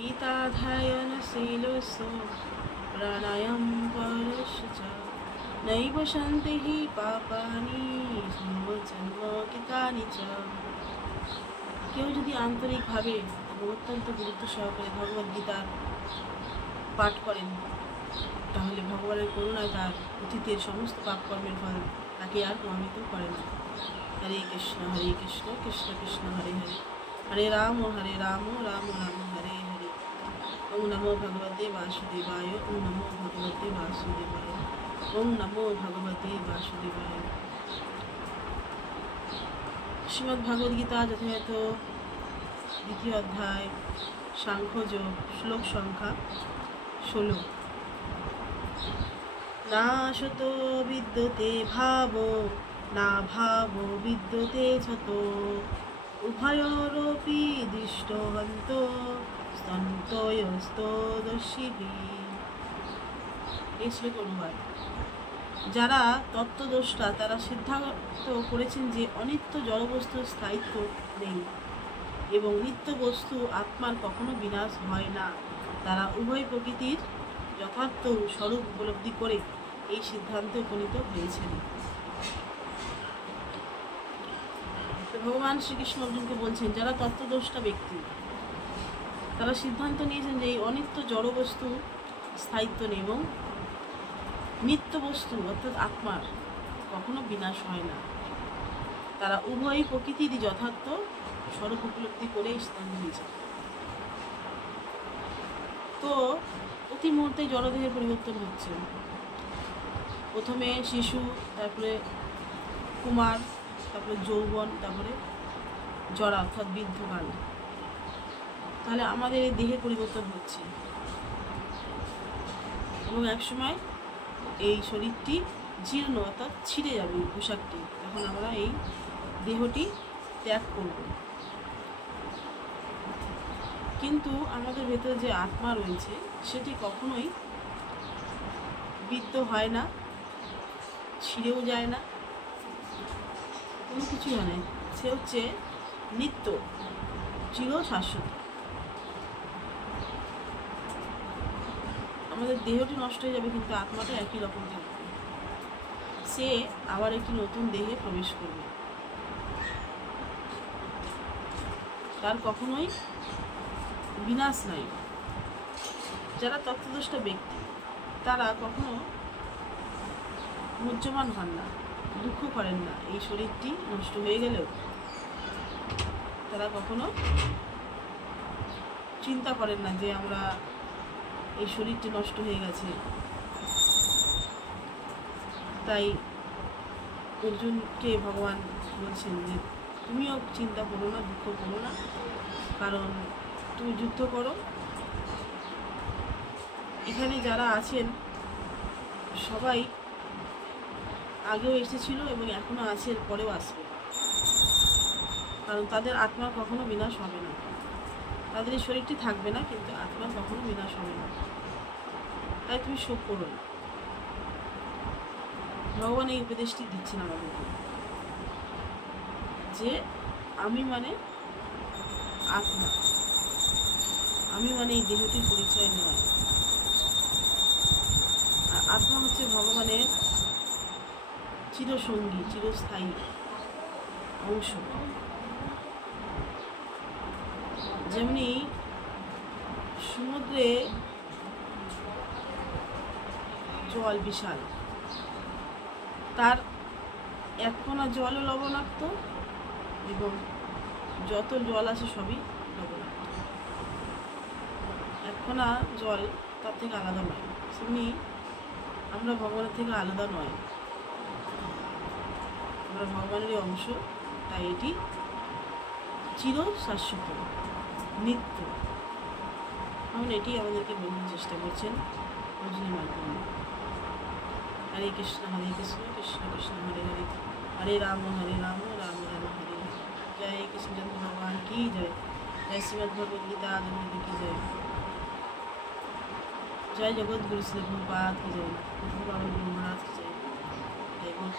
गीताध्ययनशीलस्तु प्राणायाम परश्च नैव शान्ति हि पापानि जन्मकृतानि च। কেউ যদি আন্তরিকভাবে এবং অত্যন্ত গুরুত্ব সহকারে ভগবদ্গীতার পাঠ করেন তাহলে ভগবানের করুণায় তার অতীতের সমস্ত পাপকর্মের ফল তাকে আর প্রভাবিত করে না। হরে কৃষ্ণ কৃষ্ণ কৃষ্ণ হরে হরে, হরে রাম রাম রাম হরে হরে। ওম নমো ভগবতে বাসুদেবায়, ওম নমো ভগবতে বাসুদেবায়, ওম নমো ভগবতে বাসুদেবায়। শ্রীমদ্ ভগবদ্গীতা যথাযথ দ্বিতীয় অধ্যায় সাংখ্যযোগ, শ্লোক সংখ্যা 16। না শত বিদ্যতে ভাব, না ভাব বিদ্যতে যত, উভয়োরপি দৃষ্টহন্ত স্তন্তয়স্তদর্শিভিঃ। এই শ্লোক অনুবাদ। যারা তত্ত্বদ্রষ্টা তারা সিদ্ধান্ত করেছেন যে অনিত্য জড়বস্তুর স্থায়িত্ব নেই এবং নিত্য বস্তু আত্মার কখনো বিনাশ হয় না। তারা উভয় প্রকৃতির যথার্থ স্বরূপ উপলব্ধি করে এই সিদ্ধান্তে উপনীত হয়েছেন। ভগবান শ্রীকৃষ্ণ অর্জুনকে বলছেন, যারা তত্ত্বদ্রষ্টা ব্যক্তি তারা সিদ্ধান্ত নিয়েছেন যে এই অনিত্য জড়বস্তু স্থায়িত্ব নেই এবং নিত্য বস্তু অর্থাৎ আত্মার কখনো বিনাশ হয় না। তারা উভয় প্রকৃতির যথার্থ স্বরূপ উপলব্ধি করে সিদ্ধান্ত নিয়েছে। তো প্রতি মুহূর্তে জড়দেহের পরিবর্তন হচ্ছে। প্রথমে শিশু, তারপরে কুমার, তারপরে যৌবন, তারপরে জরা অর্থাৎ বৃদ্ধকাল। তাহলে আমাদের এই দেহের পরিবর্তন হচ্ছে এবং একসময় এই শরীরটি জীর্ণ অর্থাৎ ছিঁড়ে যাবে পোশাকটি, তখন আমরা এই দেহটি ত্যাগ করব। কিন্তু আমাদের ভেতরে যে আত্মা রয়েছে সেটি কখনোই বৃদ্ধ হয় না, ছিঁড়েও যায় না, কোনো কিছুই হয় না। সে হচ্ছে নিত্য, চির শাশ্বত। আমাদের দেহটি নষ্ট হয়ে যাবে কিন্তু আত্মাটা একই রকম থাকবে। সে আবার একটি নতুন দেহে প্রবেশ করবে, তার কখনোই বিনাশ নাই। যারা তত্ত্বদ্রষ্টা ব্যক্তি তারা কখনো মুহ্যমান হন না, দুঃখ করেন না। এই শরীরটি নষ্ট হয়ে গেলেও তারা কখনো চিন্তা করেন না যে আমরা এই শরীরটি নষ্ট হয়ে গেছে। তাই অর্জুনকে ভগবান বলছেন যে তুমিও চিন্তা করো না, দুঃখ করো না, কারণ তুমি যুদ্ধ করো। এখানে যারা আছেন সবাই আগেও এসেছিল এবং এখনো আছে, পরেও আসবে, কারণ তাদের আত্মা কখনো বিনাশ হবে না। তাদের এই শরীরটি থাকবে না কিন্তু আত্মার কখনো বিনাশ হবে না। তাই তুমি শোক করো না। ভগবান এই উপদেশটি দিচ্ছেন আমাদেরকে যে আমি মানে আত্মা, আমি মানে এই দেহটির পরিচয় নয়। আর আত্মা হচ্ছে ভগবানের চিরসঙ্গী, চিরস্থায়ী অংশ। যেমনি সমুদ্রে জল বিশাল, তার এক কণা জলও লবণাক্ত এবং যত জল আছে সবই লবণাক্ত। এক কণা জল তার থেকে আলাদা নয়, সেমনি আমরা ভগবানের থেকে আলাদা নয়, আমরা ভগবানেরই অংশ। তাই এটি চির শাশ্বত, নিত্য। এখন এটি আমাদেরকে বোঝানোর চেষ্টা করছেন অর্জুনের মাধ্যমে। হরে কৃষ্ণ কৃষ্ণ কৃষ্ণ হরে হরে, হরে রাম রাম রাম হরে হরে। জয় কৃষ্ণচন্দ্র ভগবান কি জয়, জয় শ্রীমদ্ ভগবদ্গীতা কি জয়, জয় জগৎগুরু শ্রী প্রভুপাদ কি জয়, প্রভু বাবা গুরু মহারাজ কি জয়, জয় গুরু।